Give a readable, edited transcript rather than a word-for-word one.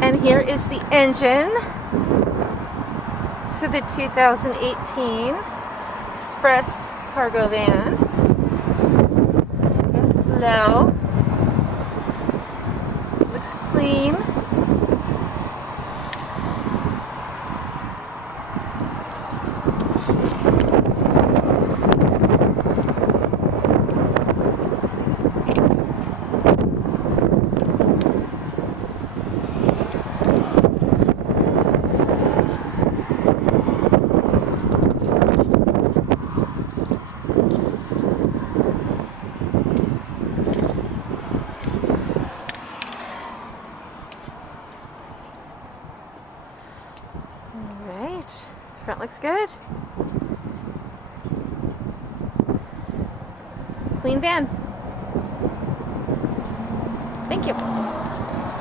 And here is the engine to the 2018 Express cargo van. Go slow. Looks clean. Alright, front looks good. Clean van. Thank you.